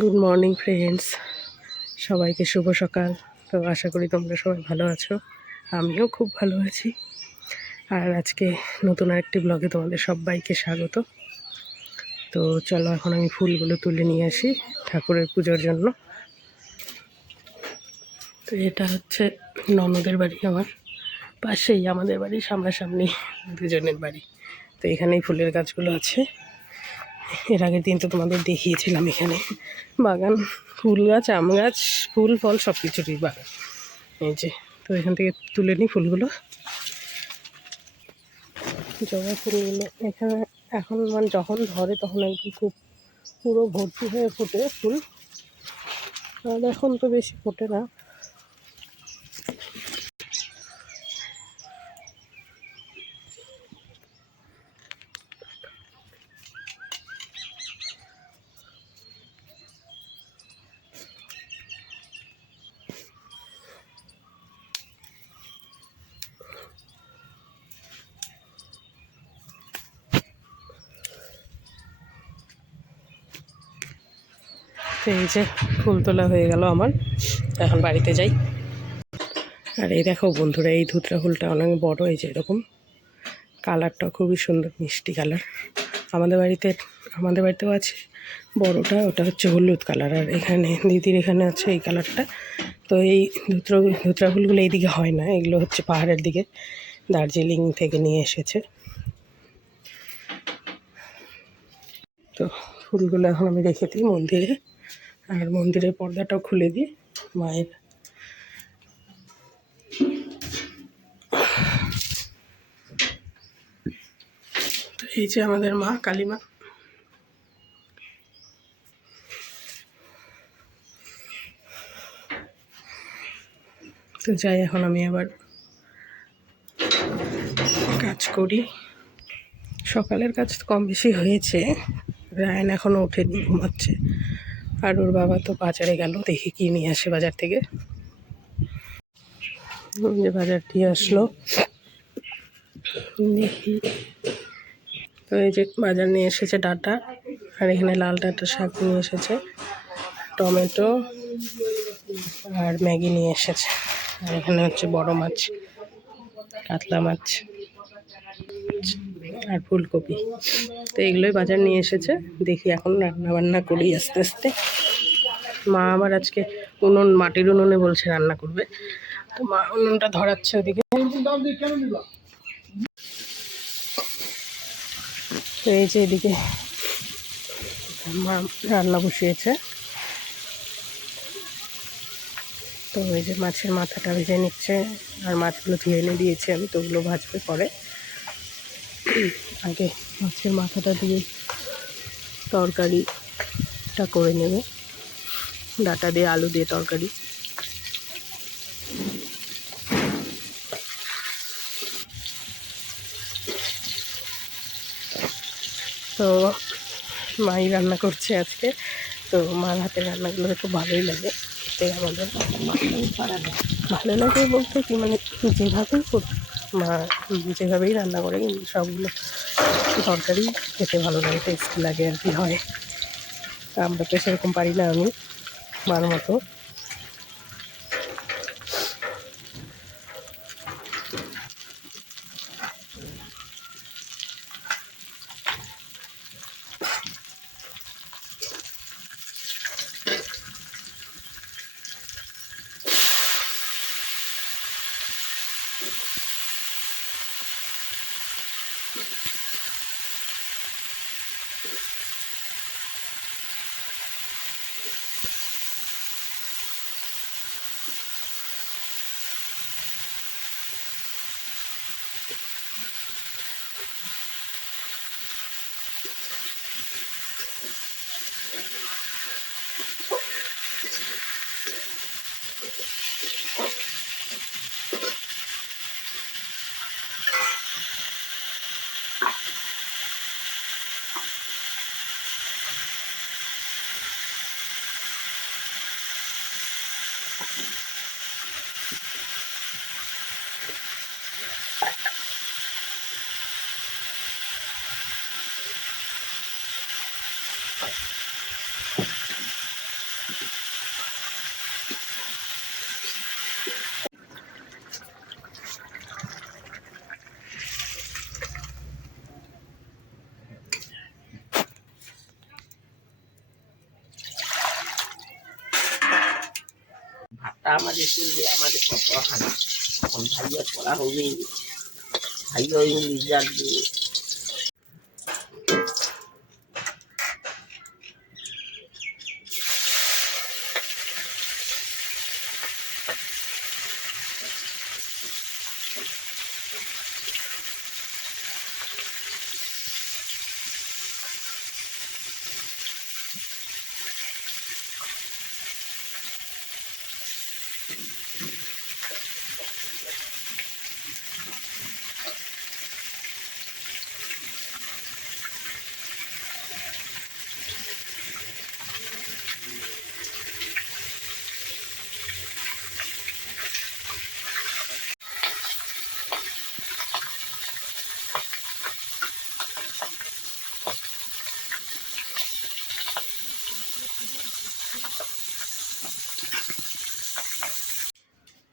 Good morning friends, সবাইকে শুভ সকাল। তো আশা করি তোমরা সবাই ভালো আছো, আমিও খুব ভালো আছি। আর আজকে নতুন আরেকটি ব্লগে তোমাদের সবাইকে স্বাগত। তো চলো এখন আমি ফুলগুলো তুলে নিয়ে আসি ঠাকুরের পুজোর জন্য। তো এটা হচ্ছে ননদের বাড়ি, আমার পাশেই আমাদের বাড়ি, সামনাসামনি দুজনের বাড়ি। তো এখানেই ফুলের গাছগুলো আছে। এর আগের দিন তো তোমাদের দেখিয়েছিলাম এখানে বাগান, ফুল গাছ, আম গাছ, ফুল ফল সব কিছুরই বাগান। এই যে, তো এখান থেকে তুলে নিই ফুলগুলো, জবা ফুলগুলো। এখানে এখন মানে যখন ধরে তখন একদম খুব পুরো ভর্তি হয়ে ফোটে ফুল, আর এখন তো বেশি ফোটে না। তো এই যে ফুল তোলা হয়ে গেল আমার, এখন বাড়িতে যাই। আর এই দেখো বন্ধুরা, এই ধুতরা ফুলটা অনেক বড়, এই যে এরকম কালারটা খুবই সুন্দর, মিষ্টি কালার। আমাদের বাড়িতেও আছে বড়টা, ওটা হচ্ছে হলুদ কালার। আর এখানে দিদির এখানে আছে এই কালারটা। তো এই ধুতরা ফুলগুলো এইদিকে হয় না, এগুলো হচ্ছে পাহাড়ের দিকে, দার্জিলিং থেকে নিয়ে এসেছে। তো ফুলগুলো এখন আমি রেখে দিই মন্দিরে, আর মন্দিরের পর্দাটাও খুলে দিই মায়ের। তো এই যে আমাদের মা কালী মা। তো যাই, এখন আমি আবার কাজ করি। সকালের কাজ তো কম বেশি হয়েছে, রায়ন এখনও ওঠেনি, ঘুমাচ্ছে। আর ওর বাবা তো বাজারে গেল, দেখি কি নিয়ে আসে বাজার থেকে। যে বাজার দিয়ে আসলো দেখি। তো এই যে বাজার নিয়ে এসেছে ডাঁটা, আর এখানে লাল ডাঁটা শাক নিয়ে এসেছে, টমেটো আর ম্যাগি নিয়ে এসেছে। আর এখানে হচ্ছে বড় মাছ, কাতলা মাছ আর ফুলকপি। তো এগুলোই বাজার নিয়ে এসেছে। দেখি এখন রান্না বান্না করি আস্তে আস্তে। মা আবার আজকে মাটির উনুনে বলছে রান্না করবে, তো মা উনুনটা ধরাচ্ছে ওদিকে। তো এই যে এদিকে মা রান্না বসিয়েছে। তো এই যে মাছের মাথাটা ভেজে নিচ্ছে, আর মাছগুলো ধুয়ে এনে দিয়েছি আমি, তো ওগুলো ভাজবে পরে। আগে মাছের মাথাটা দিয়ে তরকারিটা করে নেবে, ডাঁটা দিয়ে আলু দিয়ে তরকারি। তো মাই রান্না করছে আজকে। তো মার হাতের রান্নাগুলো একটু ভালোই লাগে, এতে আমাদের ভালো লাগে বলতে কি, মানে যেভাবেই মা যেভাবেই রান্না করে কিন্তু সবগুলো তরকারি খেতে ভালো লাগে, টেস্টি লাগে আর কি হয়। আমরা তো সেরকম পারি না আমি মার মতো। আমাদের চললে আমাদের কত হানি। এখন ভাইয়া পড়া হবে, ভাইয়া ইংলিশ জানবে।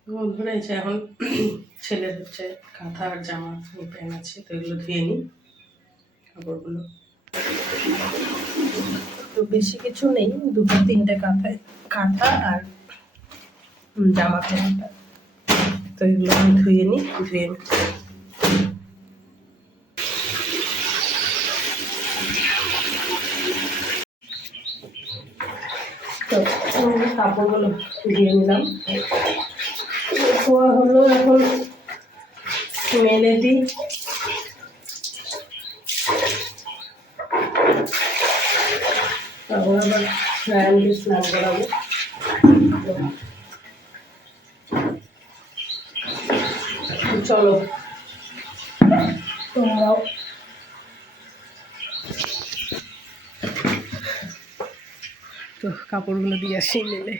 বন্ধুরা এই যে এখন ছেলের হচ্ছে কাঁথা আর জামা প্যান্ট আছে, তো এগুলো ধুয়ে নিই কাপড়গুলো। তো বেশি কিছু নেই, দুটো তিনটে কাঁথা আর জামা প্যান্ট, তো এগুলো আমি ধুয়ে নিই। তো কাপড়গুলো ধুয়ে নিলাম, ধোয়া হলো, এখন মেলে দিই। তারপর আবার রায়ানকে স্নান করাবো। চলো তোমরাও তো কাপড়গুলো দিয়ে আসি মেলে।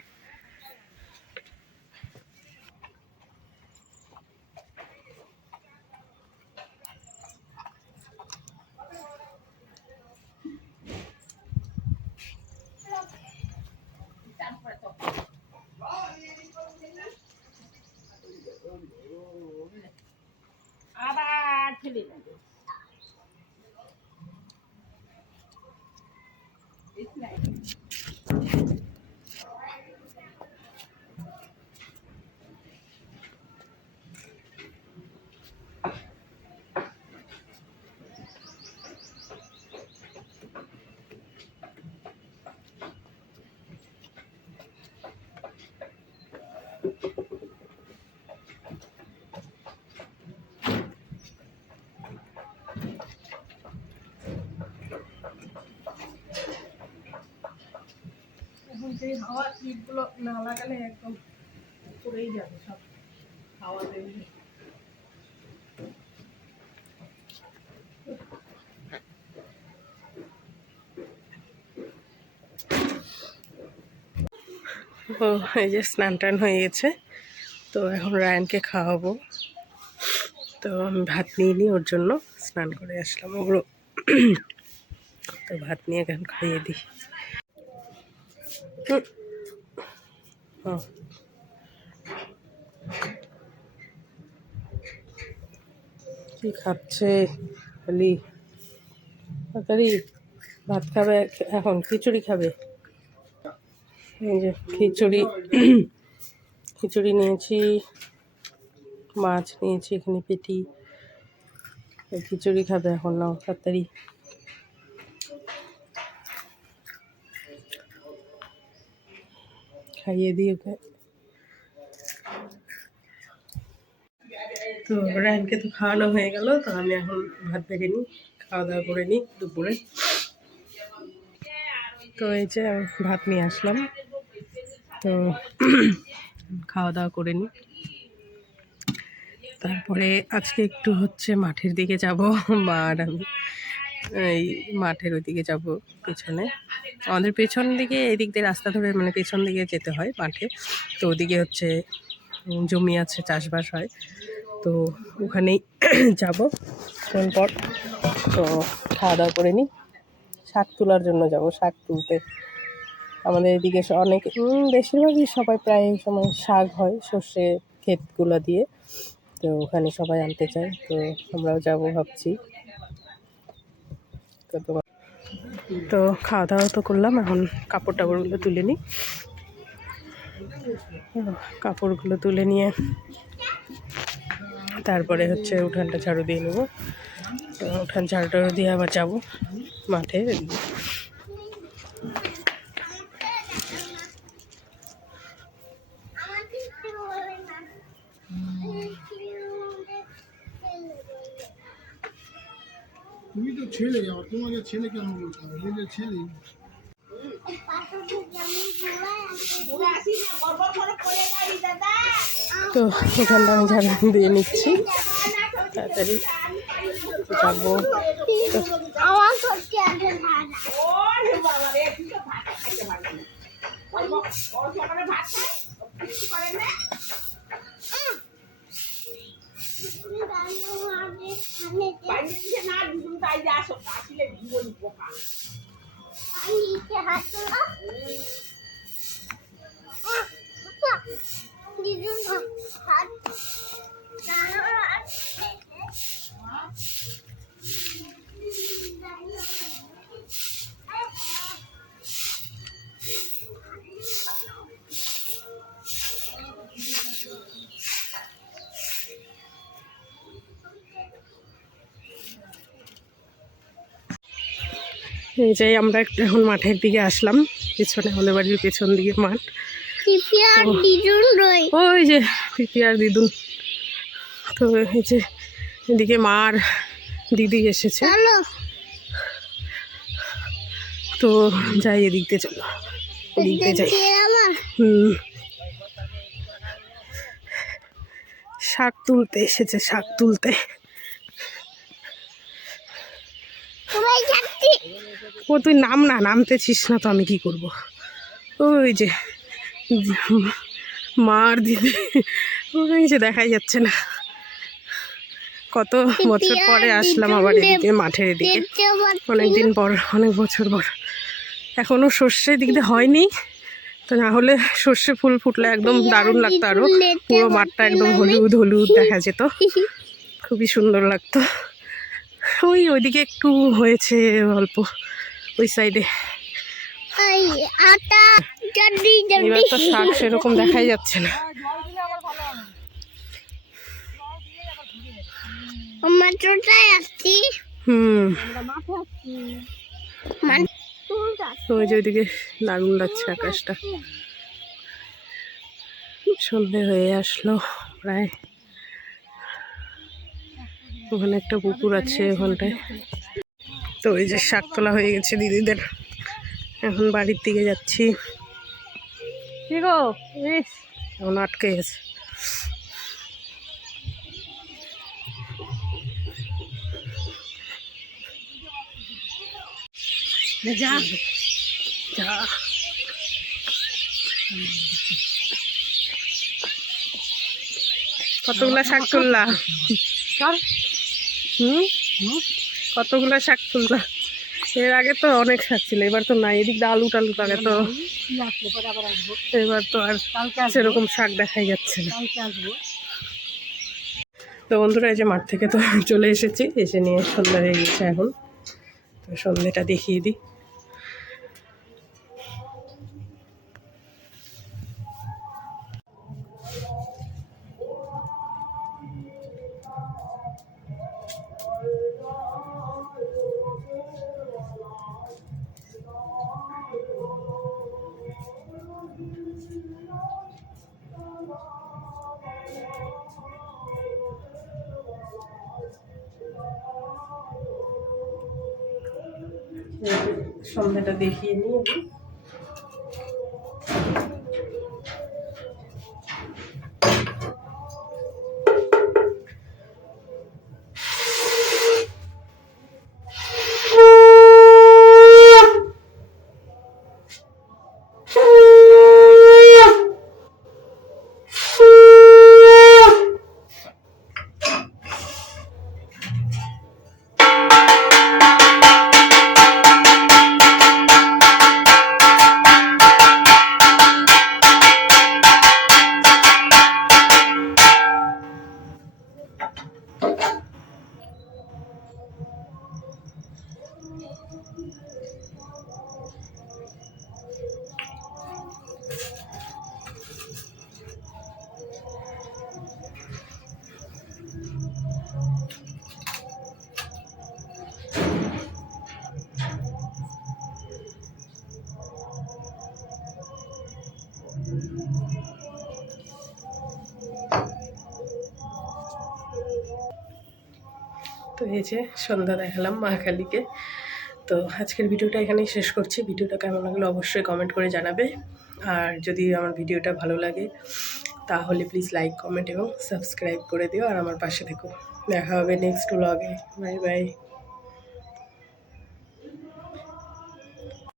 আবার ফেলে দেবে। এখন সেই হাওয়া ক্লিপগুলো না লাগালে একদম পড়েই যাবে সব হাওয়াতে। ও এই যে স্নান টান হয়ে গেছে, তো এখন রায়ানকে খাওয়াবো। তো আমি ভাত নিয়ে নিই ওর জন্য, স্নান করে আসলাম ওগুলো, তো ভাত নিয়ে এখন খাইয়ে দিই। কি খাচ্ছে খালি তাড়াতাড়ি? ভাত খাবে এখন, খিচুড়ি খাবে। এই যে খিচুড়ি নিয়েছি, মাছ নিয়েছি এখানে পেটি, খিচুড়ি খাবে এখন। নাও তাড়াতাড়ি খাইয়ে দিই ওকে। তো রায়নকে তো খাওয়ানো হয়ে গেল, তো আমি এখন ভাত বেড়ে নিই, খাওয়া দাওয়া করে নিই দুপুরে। তো এই যে আমি ভাত নিয়ে আসলাম, তো খাওয়া দাওয়া করে নিই। তারপরে আজকে একটু হচ্ছে মাঠের দিকে যাব, মা আর আমি এই মাঠের ওইদিকে যাব পেছনে। আমাদের পেছন দিকে এদিক দিয়ে রাস্তা ধরে মানে পেছন দিকে যেতে হয় মাঠে, তো ওদিকে হচ্ছে জমি আছে, চাষবাস হয়, তো ওখানেই যাব পর। তো খাওয়া দাওয়া করে নিই, শাক তোলার জন্য যাব, শাক তুলতে। আমাদের এদিকে অনেক বেশিরভাগই সবাই প্রায় সময় শাক হয় সর্ষে ক্ষেতগুলো দিয়ে, তো ওখানে সবাই আনতে চায়, তো আমরাও যাব ভাবছি। তো খাওয়া দাওয়া তো করলাম, এখন কাপড় টাপড়গুলো তুলে নিই। কাপড়গুলো তুলে নিয়ে তারপরে হচ্ছে উঠানটা ঝাড়ু দিয়ে নেবো। তো উঠান ঝাড়ু টাড়ু দিয়ে আবার যাবো মাঠে। তুমি তো ছেলে, আর তোমাকে ছেলে কেন বলতে হবে? এই যে ছেলে। তো উঠানটা আমি ঝাড়ু দিয়ে নিচ্ছি, তাড়াতাড়ি যাবো। এই যে আমরা একটু এখন মাঠের দিকে আসলাম, পেছনে আমাদের বাড়ির পেছন দিকে মাঠ। ওই যে পিপি আর দিদুন। তো এই যে এদিকে মা আর দিদি এসেছে, তো যাই এদিক দিয়ে, চলো এদিক দিয়ে যাই। শাক তুলতে এসেছে, শাক তুলতে। ও তুই নাম না, নামতেছিস না তো আমি কি করব। ওই যে মার দিদি, ওই যে দেখাই যাচ্ছে না। কত বছর পরে আসলাম আবার এদিকে মাঠের এদিকে, অনেকদিন পর, অনেক বছর পর। এখনো সর্ষে দিক দিয়ে হয়নি, তো না হলে সর্ষে ফুল ফুটলে একদম দারুণ লাগতো। আরো পুরো মাঠটা একদম হলুদ হলুদ দেখা যেত, খুবই সুন্দর লাগতো। ওইদিকে একটু হয়েছে অল্প, ওই সাইডে। এবার তো শাক সেরকম দেখাই যাচ্ছে না। ওই যে ওইদিকে দারুণ লাগছে আকাশটা। সন্ধে হয়ে আসলো প্রায়। ওখানে একটা পুকুর আছে ওখানটায়। তো ওই যে শাক তোলা হয়ে গেছে দিদিদের, এখন বাড়ির দিকে যাচ্ছি। কি গো, এখন আটকে গেছে। যা যা, কতগুলা শাক তুললা? কতগুলা শাক তুললা? এর আগে তো অনেক শাক ছিল, এবার তো নাই। এদিক দিয়ে আলু টালু লাগে তো, এবার তো আর সেরকম শাক দেখাই যাচ্ছে না। তো বন্ধুরা, এই যে মাঠ থেকে তো চলে এসেছি, এসে নিয়ে সন্ধ্যা হয়ে গেছে এখন। তো সন্ধ্যেটা দেখিয়ে দিই। সন্ধ্যাটা দেখিয়ে নিই আমি। এই যে সন্ধ্যা দেখালাম মা কালীকে। তো আজকের ভিডিওটা এখানেই শেষ করছি। ভিডিওটা কেমন লাগলো অবশ্যই কমেন্ট করে জানাবে। আর যদি আমার ভিডিওটা ভালো লাগে তাহলে প্লিজ লাইক কমেন্ট এবং সাবস্ক্রাইব করে দিও আর আমার পাশে থেকো। দেখা হবে নেক্সট ব্লগে। Bye bye.